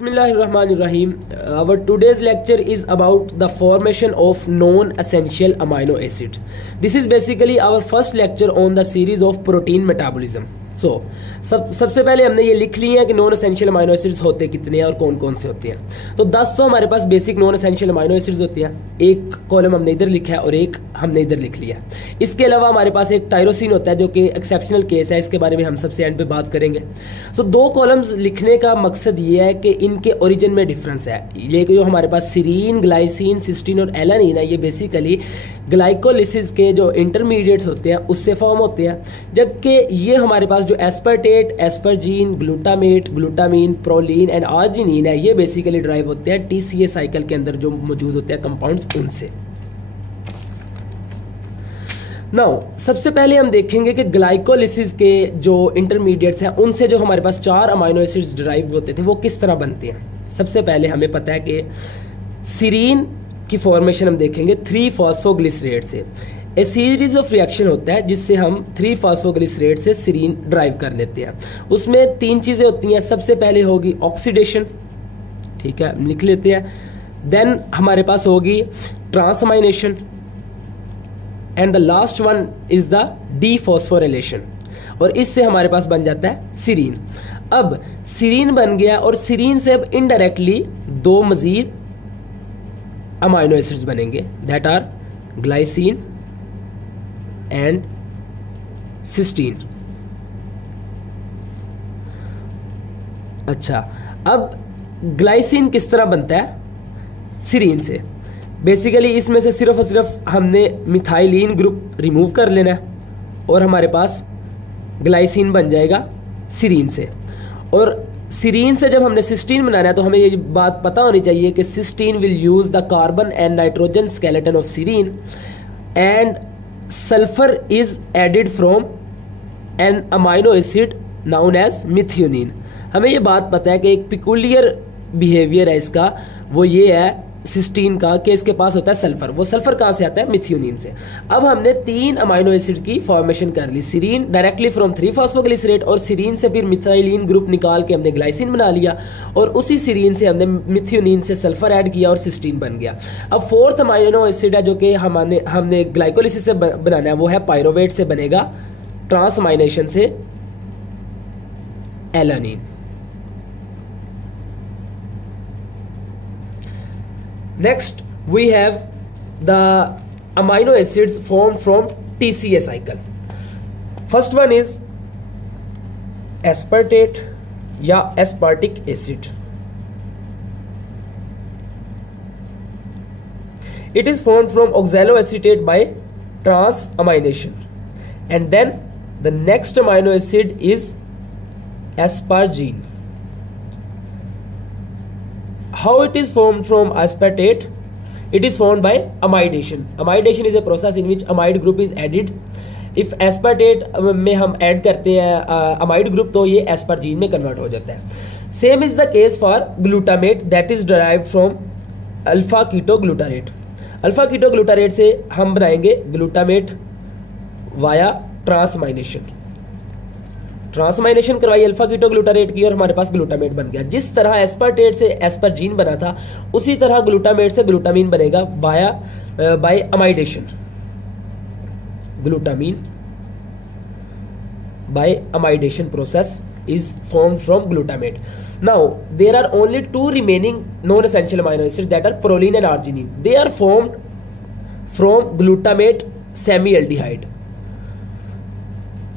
Bismillahirrahmanirrahim. Our today's lecture is about the formation of non-essential amino acid. This is basically our first lecture on the series of protein metabolism. सबसे पहले हमने ये लिख लिया है कि नॉन एसेंशियल अमाइनो एसिड्स होते कितने हैं और कौन कौन से होते हैं। तो 10 तो हमारे पास basic non essential amino acids होते हैं। एक कॉलम हमने इधर लिखा है और एक हमने इधर लिख लिया। इसके अलावा हमारे पास एक टायरोसिन होता है जो कि एक्सेप्शनल केस है, इसके बारे में हम सबसे एंड पे बात करेंगे। दो कॉलम्स लिखने का मकसद ये है कि इनके ओरिजिन में डिफरेंस है। ये जो हमारे पास सीरीन, ग्लाइसिन, सिस्टीन और एलानिन है, ये बेसिकली ग्लाइकोलिसिस के जो इंटरमीडिएट्स होते हैं उससे फॉर्म होते हैं, जबकि ये हमारे पास जो aspartate, asparagine, glutamate, glutamine, proline and arginine है, ये बेसिकली ड्राइव होते हैं टीसीए साइकिल के अंदर जो मौजूद होते हैं कंपाउंड्स उनसे। नाउ सबसे पहले हम देखेंगे कि ग्लाइकोलिसिस के जो इंटरमीडिएट्स हैं उनसे जो हमारे पास 4 अमाइनो एसिड्स ड्राइव होते थे वो किस तरह बनते हैं। सबसे पहले हमें पता है कि सीरीन की फॉर्मेशन हम देखेंगे 3-फॉस्फोग्लिसरेट से। ए सीरीज ऑफ रिएक्शन होता है जिससे हम 3-फॉस्फोग्लिसरेट से सीरीन ड्राइव कर लेते हैं। उसमें 3 चीजें होती हैं। सबसे पहले होगी ऑक्सीडेशन, ठीक है, लिख लेते हैं। देन हमारे पास होगी transamination and the last one is the dephosphorylation, और इससे हमारे पास बन जाता है सीरीन। अब सीरीन बन गया और सीरीन से अब इनडायरेक्टली 2 मजीद अमाइनो एसिड्स बनेंगे, that are glycine and cysteine. अच्छा, अब ग्लाइसिन किस तरह बनता है सीरीन से? बेसिकली इसमें से सिर्फ और सिर्फ हमने मिथाइलिन ग्रुप रिमूव कर लेना है और हमारे पास ग्लाइसिन बन जाएगा सीरीन से। और सीरीन से जब हमने सिस्टीन बनाना है तो हमें ये बात पता होनी चाहिए कि cysteine will use the carbon and nitrogen skeleton of serine and sulphur is added from an amino acid known as methionine. हमें ये बात पता है कि एक पिकुलियर बिहेवियर है इसका, वो ये है सिस्टीन का कि इसके पास होता है सल्फर। वो सल्फर कहां से आता है? मिथियोनिन से। अब हमने 3 अमाइनो एसिड की फॉर्मेशन कर ली। सीरीन डायरेक्टली फ्रॉम 3-फॉस्फोग्लिसरेट, और सीरीन से फिर मिथाइलिन ग्रुप निकाल के हमने ग्लाइसिन बना लिया, और उसी सीरीन से हमने मिथियोनिन से सल्फर ऐड किया और सिस्टीन बन गया। अब 4th अमाइनो एसिड है जो कि हमने ग्लाइकोलिसिस से बनाना है, वो है पायरोवेट से बनेगा, ट्रांसअमाइनेशन से alanine. Next, we have the amino acids formed from TCA cycle. First one is aspartate या aspartic acid. It is formed from oxaloacetate by transamination, and then the next amino acid is aspargine. How it is formed from aspartate? It is formed by amidation. Amidation is a process in which amide group is added. If aspartate में हम add करते हैं amide group तो ये aspargine में convert हो जाता है। Same is the case for glutamate that is derived from alpha ketoglutarate. Alpha ketoglutarate से हम बनाएंगे glutamate via ट्रांसअमाइनेशन। ट्रांसअमाइनेशन करवाई अल्फा कीटोग्लूटारेट की और हमारे पास ग्लूटामेट बन गया। जिस तरह एस्पार्टेट से एस्परजीन बना था उसी तरह ग्लूटामेट से ग्लूटामीन बनेगा by amidation. Glutamine by amidation process is formed from glutamate. Now there are only 2 remaining non-essential amino acids, that are proline and arginine. They are formed from glutamate semialdehyde.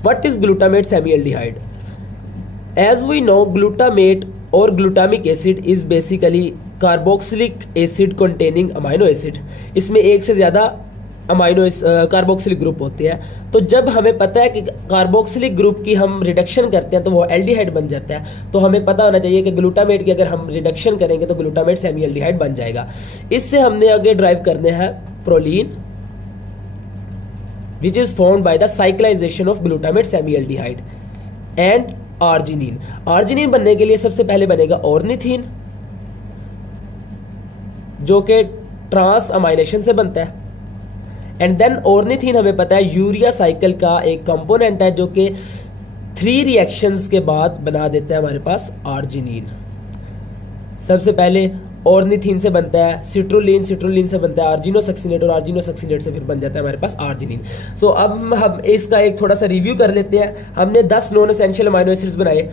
What is glutamate semialdehyde? As we know, glutamate or glutamic acid is basically carboxylic acid containing amino acid. इसमें एक से ज्यादा amino carboxylic group होते हैं। तो जब हमें पता है कि कार्बोक्सिलिक ग्रुप की हम रिडक्शन करते हैं तो वो एल्डिहाइड बन जाता है, तो हमें पता होना चाहिए कि ग्लूटामेट की अगर हम रिडक्शन करेंगे तो ग्लूटामेट सेमीएल्डिहाइड बन जाएगा। इससे हमने आगे ड्राइव करने हैं proline, which is formed by the cyclization of glutamate semialdehyde and arginine. Arginine बनने के लिए सबसे पहले बनेगा ऑर्निथीन जो कि ट्रांसअमाइनेशन से बनता है, एंड देन ऑर्निथीन हमें पता है यूरिया साइकिल का एक कंपोनेंट है जो कि 3 रिएक्शंस के बाद बना देता है हमारे पास आर्जिनिन। सबसे पहले ऑर्निथीन से बनता है, सिट्रोलिन, सिट्रोलिन से बनता है आर्जिनोसक्सिनेट, और आर्जिनोसक्सिनेट से फिर बन जाता है हमारे पास आर्जिनिन। सो अब हम इसका एक थोड़ा सा रिव्यू कर लेते हैं। हमने 10 नॉन एसेंशियल अमाइनो एसिड्स बनाए,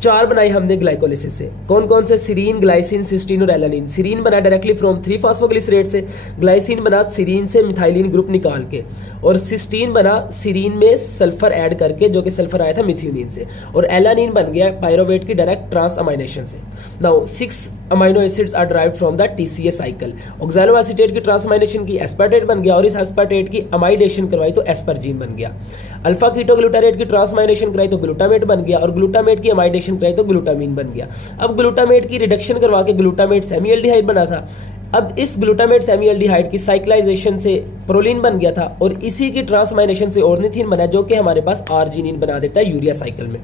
4 बनाई हमने ग्लाइकोलिसिस से। कौन कौन से? सीरीन, ग्लाइसिन, सिस्टीन और एलानिन। सीरीन बना डायरेक्टली फ्रॉम 3-फॉस्फोग्लिसरेट से, ग्लाइसिन बना सीरीन से मिथाइलिन ग्रुप निकाल के, और सिस्टीन बना सीरीन में सल्फर ऐड करके, जो कि सल्फर आया था मिथ्यूनिन से, और एलानिन बन गया पायरोवेट की डायरेक्ट ट्रांस अमाइनेशन से। Now 6 amino acids are derived from the TCA cycle. Oxaloacetate की ट्रांसअमाइनेशन की एस्पार्टेट बन गया, और इस एस्पार्टेट की अमाइडेशन करवाई तो एस्परजीन बन गया। अल्फा कीटोग्लूटारेट की ट्रांसअमाइनेशन कराई तो ग्लूटामेट बन गया, और ग्लूटामेट की अमाइडेशन कराई तो ग्लूटामीन बन गया। अब ग्लूटामेट की रिडक्शन करवा के ग्लूटामेट सेमीएल्डिहाइड बना था। अब इस ग्लूटामेट सेमीएल्डिहाइड की साइक्लाइजेशन से प्रोलीन बन गया था, और इसी की ट्रांसअमाइनेशन से ऑर्निथीन बना, जो कि हमारे पास आर्जिनिन बना देता है यूरिया साइकिल में।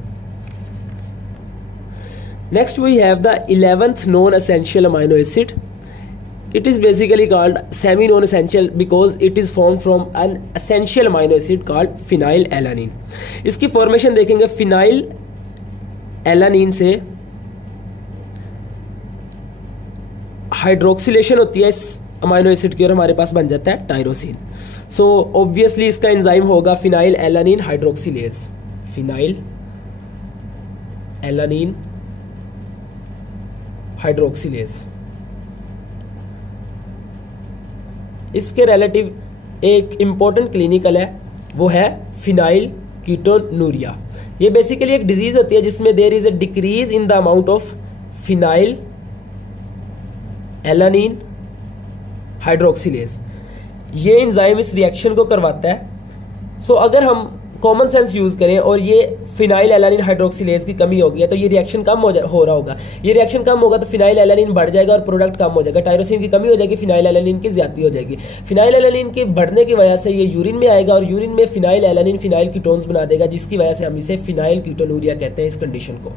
Next we have the 11th non-essential amino acid. It is basically called semi-non-essential because it is formed from an essential amino acid called phenylalanine. इसकी फॉर्मेशन देखेंगे, फिनाइल एलानिन से हाइड्रोक्सिलेशन होती है इस अमाइनो एसिड की, और हमारे पास बन जाता है टायरोसिन। सो ऑब्वियसली इसका एंजाइम होगा phenylalanine hydroxylase. Phenylalanine hydroxylase. इसके रिलेटिव एक इंपॉर्टेंट क्लिनिकल है, वो है फिनाइल कीटोनूरिया। ये बेसिकली एक डिजीज होती है जिसमें there is a decrease in the amount of phenylalanine hydroxylase. ये एंजाइम इस रिएक्शन को करवाता है। सो अगर हम कॉमन सेंस यूज करें और ये फिनाइल एलानिन हाइड्रोक्सिलेज की कमी होगी तो ये रिएक्शन कम हो रहा होगा। ये रिएक्शन कम होगा तो फिनाइल एलानिन बढ़ जाएगा और प्रोडक्ट कम हो जाएगा। टायरोसिन की कमी हो जाएगी, फिनाइल एलानिन की ज्यादा हो जाएगी। फिनाइल एलानिन के बढ़ने की वजह से ये यूरिन में आएगा और यूरिन में फिनाइल एलानिन फिनाइल कीटोन्स बना देगा, जिसकी वजह से हम इसे फिनाइल कीटोनूरिया कहते हैं इस कंडीशन को।